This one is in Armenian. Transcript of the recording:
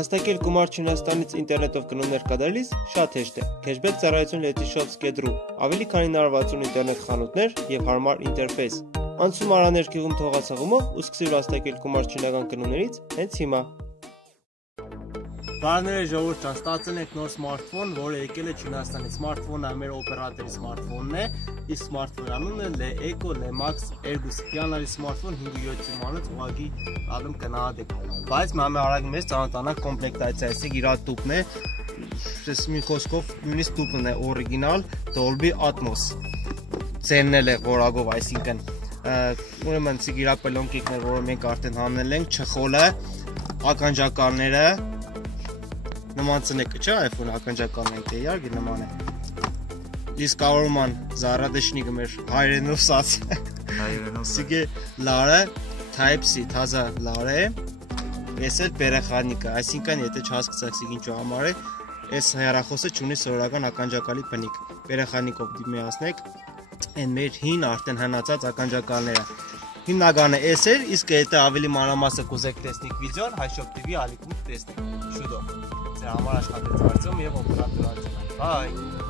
Վաստակել գումար Չինաստանից ինտերնետով գնումներ կատարելիս շատ հեշտ է։ Cashback ծառայություն Letyshops.ru, ավելի քան 960 ինտերնետ խանութներ եւ հարմար ինտերֆեյս։ Անցում արա ներքևում թողածաղումով ու սկսիր վաստակել գումար չինական գնումներից հենց հիմա։ Բարև ժողովուրդ ջան, ստացել ենք նոր սմարթֆոն, որը եկել է Չինաստանից։ Սմարթֆոնը մեր օպերատորի սմարթֆոնն է, իսկ սմարթֆոնի անունը LeEco LeMax 2։ Հիանալի սմարթֆոն 5.7 մանուց ուղղակի ալում կնահատեք։ Բայց մամե արագ մեզ ծանոթանանք կոմպլեկտացիա, այսինքն իր տուփն է, մի խոսքով նույնիսկ տուփն է օրիգինալ Dolby Atmos։ Ցենն էլ է որակով, այսինքն ուրեմն իր պլոնկիկներ, որը մենք արդեն հանել ենք, չխոլը, ականջակալները նման ծնեկը չէ, iPhone ականջակալն ենք իհարկե նման է։ Իսկ կարողման զարադեշնիկը մեր հայրենով սած։ Սիգե լարը Type-C թազա լար է։ Էս էլ բերեխանիկը, այսինքն եթե չհասկացաք ինչ համար է, այս հեռախոսը չունի սովորական ականջակալի բնիկ։ Բերեխանիկով դիմացնեք այն մեր հին արդեն հնացած ականջակալները։ Հիմնականը էս էր, իսկ եթե ավելի մանրամասը կուզեք տեսնեք վիդեոն, Հայշոպ TV ալիքում տեսնեք։ Շուտով։ Ձեր համար աշխատեց Արտյոմ եւ օպերատոր Արտյոմ։ Բայ։